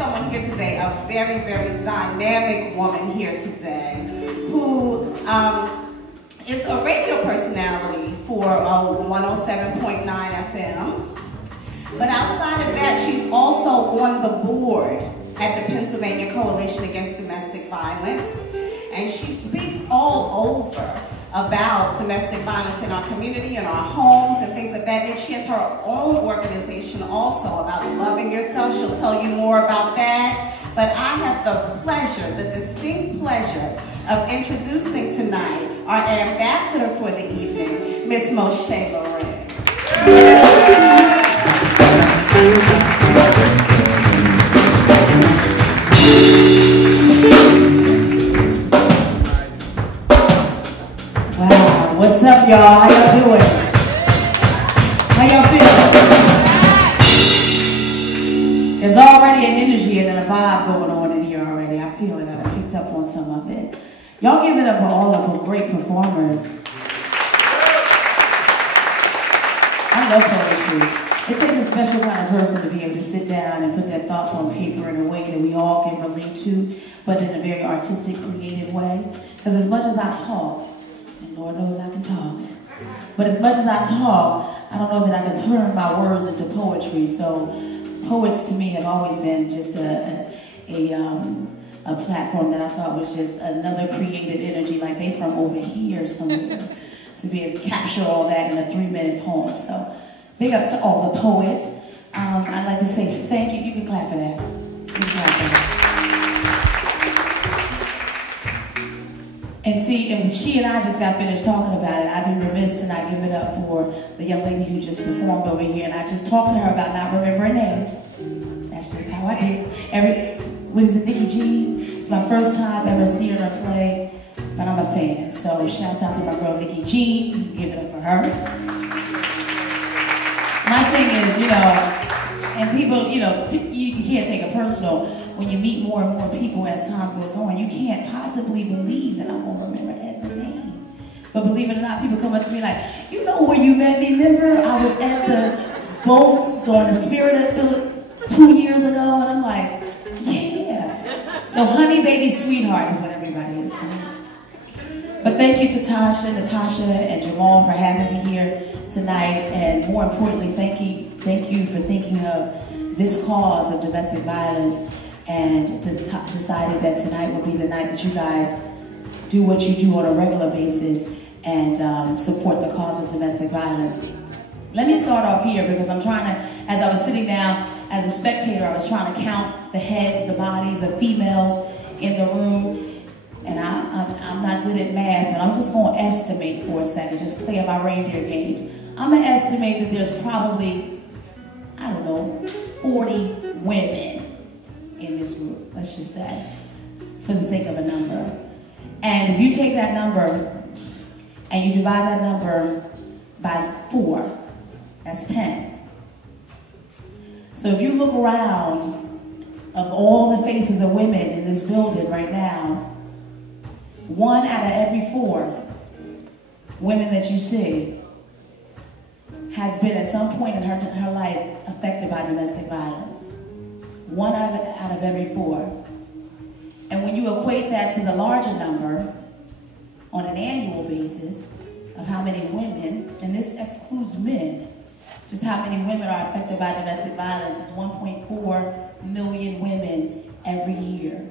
someone here today, a very, very dynamic woman here today, who is a radio personality for 107.9 FM. But outside of that, she's also on the board at the Pennsylvania Coalition Against Domestic Violence. And she speaks all over about domestic violence in our community, in our homes, and things like that. And she has her own organization also about loving yourself. She'll tell you more about that. But I have the pleasure, the distinct pleasure of introducing tonight our ambassador for the evening, Miss Moshay. Wow, what's up, y'all? How y'all doing? How y'all feel? There's already an energy and a vibe going on in here already. I feel it, and I picked up on some of it. Y'all give it up for all of the great performers. I love poetry. It takes a special kind of person to be able to sit down and put their thoughts on paper in a way that we all can relate to, but in a very artistic, creative way. Because as much as I talk, and Lord knows I can talk, but as much as I talk, I don't know that I can turn my words into poetry. So poets to me have always been just a platform that I thought was just another creative energy, like they from over here somewhere, to be able to capture all that in a 3-minute poem. So big ups to all the poets. I'd like to say thank you. You can clap for that. You can clap for that. And see, and she and I just got finished talking about it. I'd be remiss to not give it up for the young lady who just performed over here. And I just talked to her about not remembering names. That's just how I do. What is it, Nikki G? It's my first time ever seeing her play, but I'm a fan. So shouts out to my girl Nikki G. Give it up for her. My thing is, you know, and people, you know, you can't take it personal. When you meet more and more people as time goes on, you can't possibly believe that I'm gonna remember every name. But believe it or not, people come up to me like, you know where you met me, remember? I was at the boat during the Spirit of Philip 2 years ago, and I'm like, yeah. So honey, baby, sweetheart is what everybody is to me. But thank you to Tasha, Natasha, and Jamal for having me here tonight, and more importantly, thank you for thinking of this cause of domestic violence and deciding that tonight will be the night that you guys do what you do on a regular basis and support the cause of domestic violence. Let me start off here because I'm trying to, as I was sitting down as a spectator, I was trying to count the heads, the bodies of females in the room. And I'm not good at math, but I'm just going to estimate for a second, just playing my reindeer games. I'm going to estimate that there's probably, I don't know, 40 women in this room, let's just say, for the sake of a number. And if you take that number and you divide that number by 4, that's 10. So if you look around of all the faces of women in this building right now, 1 out of every 4 women that you see has been at some point in her life affected by domestic violence. 1 out of every 4. And when you equate that to the larger number on an annual basis of how many women, and this excludes men, just how many women are affected by domestic violence, is 1.4 million women every year.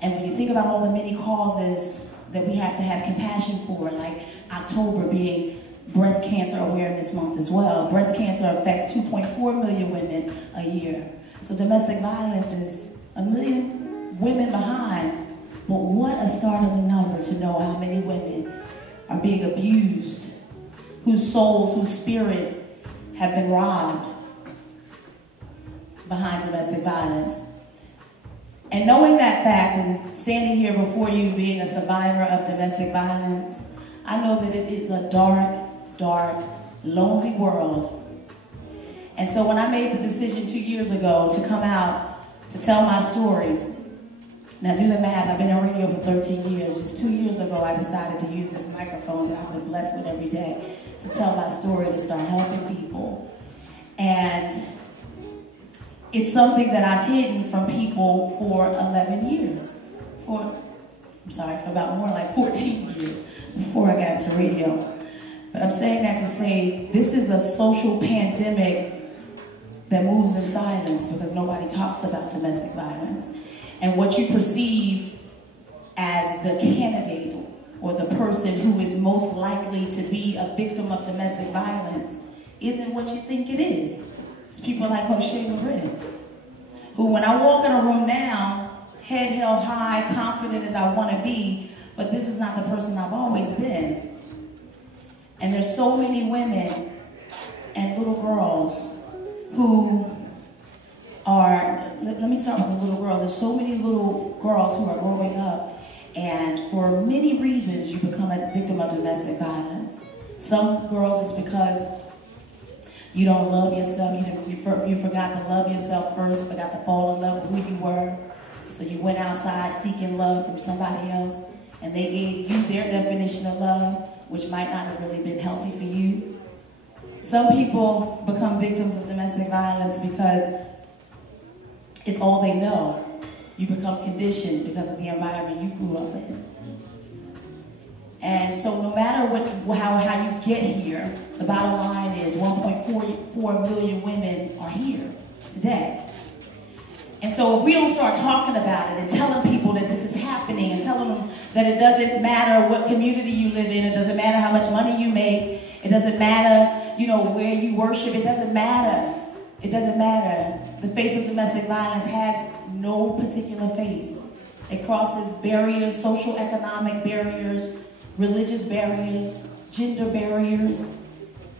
And when you think about all the many causes that we have to have compassion for, like October being Breast Cancer Awareness Month as well, breast cancer affects 2.4 million women a year. So domestic violence is 1 million women behind, but what a startling number to know how many women are being abused, whose souls, whose spirits have been robbed behind domestic violence. And knowing that fact and standing here before you being a survivor of domestic violence, I know that it is a dark, dark, lonely world. And so when I made the decision 2 years ago to come out to tell my story, now do the math, I've been in radio for 13 years. Just 2 years ago, I decided to use this microphone that I've been blessed with every day to tell my story, to start helping people. And it's something that I've hidden from people for 11 years. For about more like 14 years before I got into radio. But I'm saying that to say this is a social pandemic that moves in silence because nobody talks about domestic violence. And what you perceive as the candidate or the person who is most likely to be a victim of domestic violence isn't what you think it is. It's people like Moshay, who when I walk in a room now, head held high, confident as I want to be, but this is not the person I've always been. And there's so many women and little girls who are, let me start with the little girls. There's so many little girls who are growing up, and for many reasons you become a victim of domestic violence. Some girls it's because you don't love yourself, you forgot to love yourself first, forgot to fall in love with who you were. So you went outside seeking love from somebody else, and they gave you their definition of love, which might not have really been healthy for you. Some people become victims of domestic violence because it's all they know. You become conditioned because of the environment you grew up in. And so no matter how you get here, the bottom line is 1.4 million women are here today. And so if we don't start talking about it and telling people that this is happening and telling them that it doesn't matter what community you live in, it doesn't matter how much money you make, it doesn't matter, where you worship, it doesn't matter. It doesn't matter. The face of domestic violence has no particular face. It crosses barriers, social economic barriers, religious barriers, gender barriers.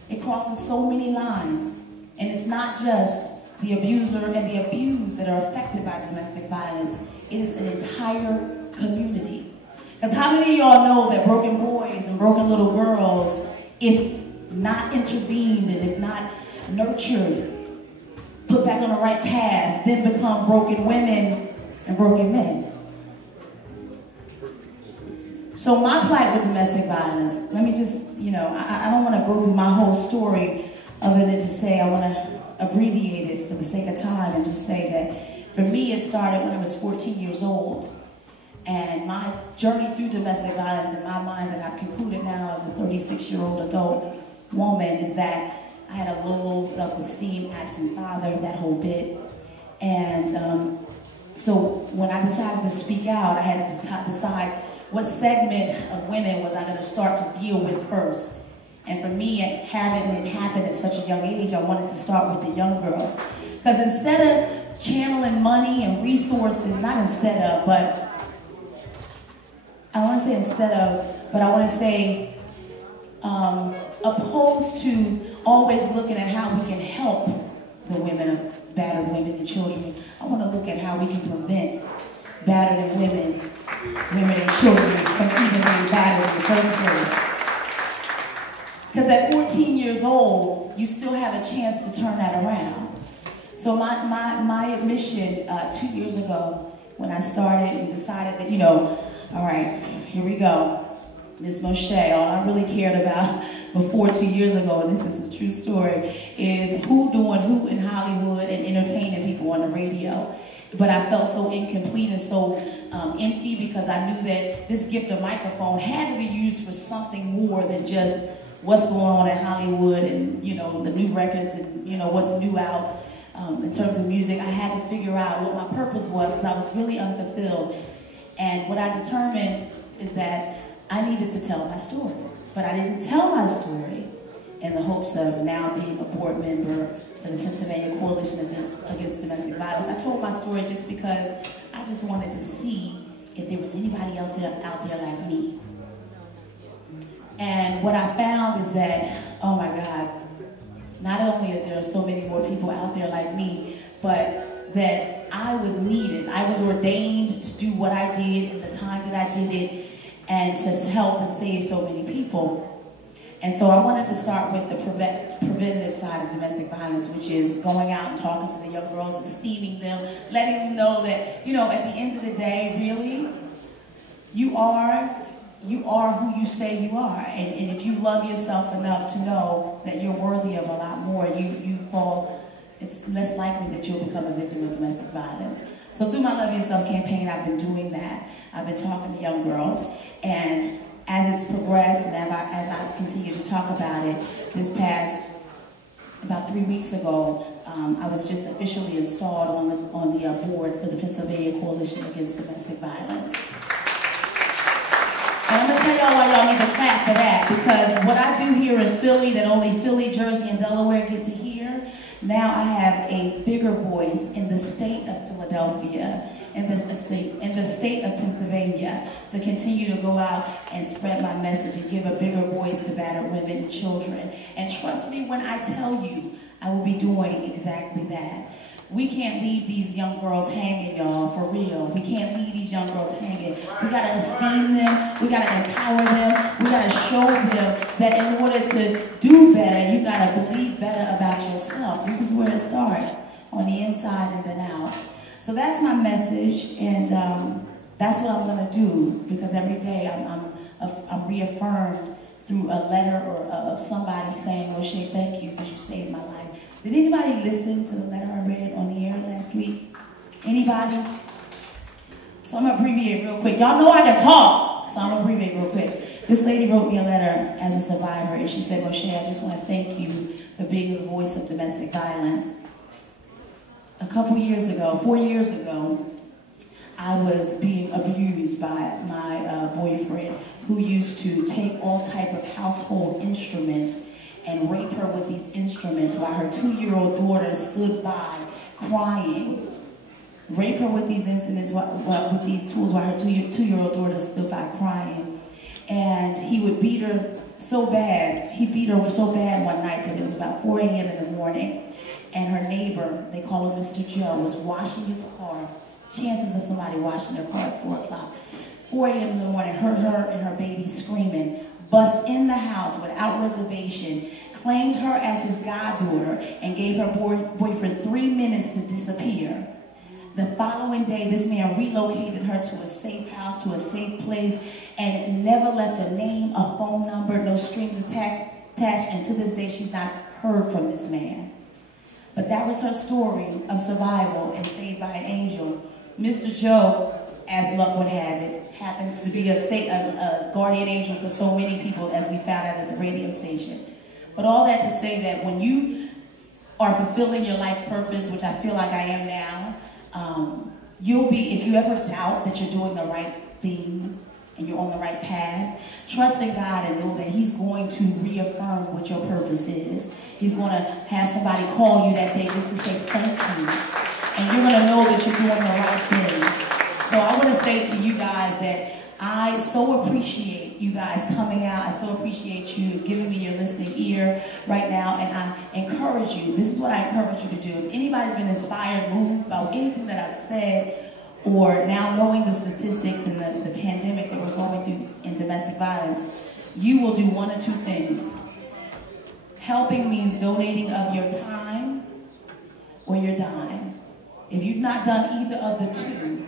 It crosses so many lines. And it's not just the abuser and the abused that are affected by domestic violence. It is an entire community. Because how many of y'all know that broken boys and broken little girls, if not intervened and if not nurtured, put back on the right path, then become broken women and broken men? So my plight with domestic violence, let me just, I don't want to go through my whole story other than to say I want to abbreviate it for the sake of time and just say that for me it started when I was 14 years old. And my journey through domestic violence in my mind that I've concluded now as a 36-year-old adult woman is that I had a low self-esteem, absent father, that whole bit. And so when I decided to speak out, I had to decide what segment of women was I going to start to deal with first. And for me, having it happen at such a young age, I wanted to start with the young girls. Because instead of channeling money and resources, not instead of, but I want to say instead of, but I want to say opposed to always looking at how we can help the women of battered women and children. I want to look at how we can prevent battered women and children from even being battered in the first place. Because at 14 years old, you still have a chance to turn that around. So my admission 2 years ago, when I started and decided that, all right, here we go. Ms. Moshay, all I really cared about before 2 years ago, and this is a true story, is who doing who in Hollywood and entertaining people on the radio. But I felt so incomplete and so empty because I knew that this gift of microphone had to be used for something more than just what's going on in Hollywood and, the new records and, what's new out in terms of music. I had to figure out what my purpose was because I was really unfulfilled. And what I determined is that I needed to tell my story. But I didn't tell my story in the hopes of now being a board member for the Pennsylvania Coalition Against Domestic Violence. I told my story just because I just wanted to see if there was anybody else out there like me. And what I found is that, oh my God, not only is there so many more people out there like me, but that I was needed. I was ordained to do what I did in the time that I did it and to help and save so many people. And so I wanted to start with the preventative side of domestic violence, which is going out and talking to the young girls, esteeming them, letting them know that, at the end of the day, really, you are who you say you are. And if you love yourself enough to know that you're worthy of a lot more, you fall it's less likely that you'll become a victim of domestic violence. So through my Love Yourself campaign, I've been doing that. I've been talking to young girls, and as it's progressed and as I continue to talk about it, this past, about 3 weeks ago, I was just officially installed on the board for the Pennsylvania Coalition Against Domestic Violence. And I'm going to tell y'all why y'all need to clap for that, because what I do here in Philly that only Philly, Jersey, and Delaware get to hear, now I have a bigger voice in the state of Philadelphia, in the state of Pennsylvania, to continue to go out and spread my message and give a bigger voice to battered women and children. And trust me when I tell you, I will be doing exactly that. We can't leave these young girls hanging, y'all, for real. We can't leave these young girls hanging. We gotta esteem them, we gotta empower them, we gotta show them that in order to do better, you gotta believe better about yourself. This is where it starts, on the inside and then out. So that's my message, and that's what I'm gonna do, because every day I'm reaffirmed through a letter or of somebody saying, Moshay, thank you, because you saved my life. Did anybody listen to the letter I read on the air last week? Anybody? So I'm gonna abbreviate real quick. Y'all know I can talk, so I'm gonna abbreviate real quick. This lady wrote me a letter as a survivor, and she said, Moshay, I just want to thank you for being the voice of domestic violence. A couple years ago, 4 years ago, I was being abused by my boyfriend, who used to take all type of household instruments and rape her with these instruments while her 2-year-old daughter stood by crying. Rape her with these instruments, with these tools while her 2-year-old daughter stood by crying. And he would beat her so bad. He beat her so bad one night that it was about 4 a.m. in the morning. And her neighbor, they call him Mr. Joe, was washing his car. Chances of somebody washing their car at 4 o'clock. 4 a.m. in the morning, heard her and her baby screaming, bust in the house without reservation, claimed her as his goddaughter, and gave her boyfriend 3 minutes to disappear. The following day, this man relocated her to a safe house, to a safe place, and never left a name, a phone number, no strings attached, and to this day, she's not heard from this man. But that was her story of survival and saved by an angel. Mr. Joe, as luck would have it, happens to be a guardian angel for so many people, as we found out at the radio station. But all that to say that when you are fulfilling your life's purpose, which I feel like I am now, you'll be, if you ever doubt that you're doing the right thing and you're on the right path, trust in God and know that He's going to reaffirm what your purpose is. He's going to have somebody call you that day just to say thank you. And you're going to know that you're doing the right thing. So I want to say to you guys that I so appreciate you guys coming out. I so appreciate you giving me your listening ear right now. And I encourage you, this is what I encourage you to do. If anybody's been inspired, moved by anything that I've said, or now knowing the statistics and the pandemic that we're going through in domestic violence, you will do one or two things. Helping means donating of your time or your dime. If you've not done either of the two,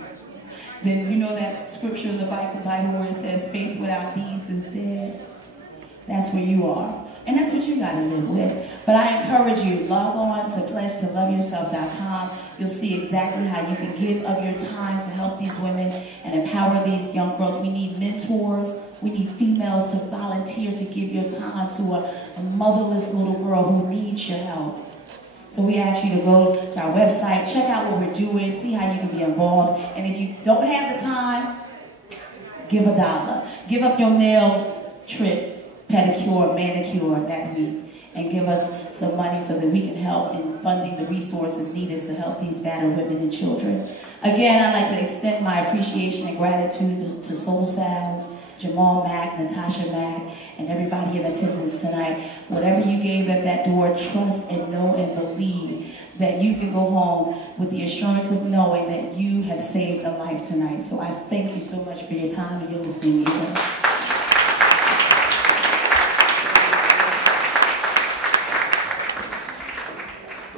then you know that scripture in the Bible where it says faith without deeds is dead. That's where you are. And that's what you got to live with. But I encourage you, log on to pledgetoloveyourself.com. You'll see exactly how you can give of your time to help these women and empower these young girls. We need mentors. We need females to volunteer to give your time to a motherless little girl who needs your help. So we ask you to go to our website, check out what we're doing, see how you can be involved. And if you don't have the time, give $1. Give up your nail trip, pedicure, manicure that week, and give us some money so that we can help in funding the resources needed to help these battered women and children. Again, I'd like to extend my appreciation and gratitude to Soul Sounds, Jamal Mack, Natasha Mack, and everybody in attendance tonight. Whatever you gave at that door, trust and know and believe that you can go home with the assurance of knowing that you have saved a life tonight. So I thank you so much for your time and your listening ear.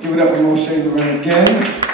Give it up for Moshay again.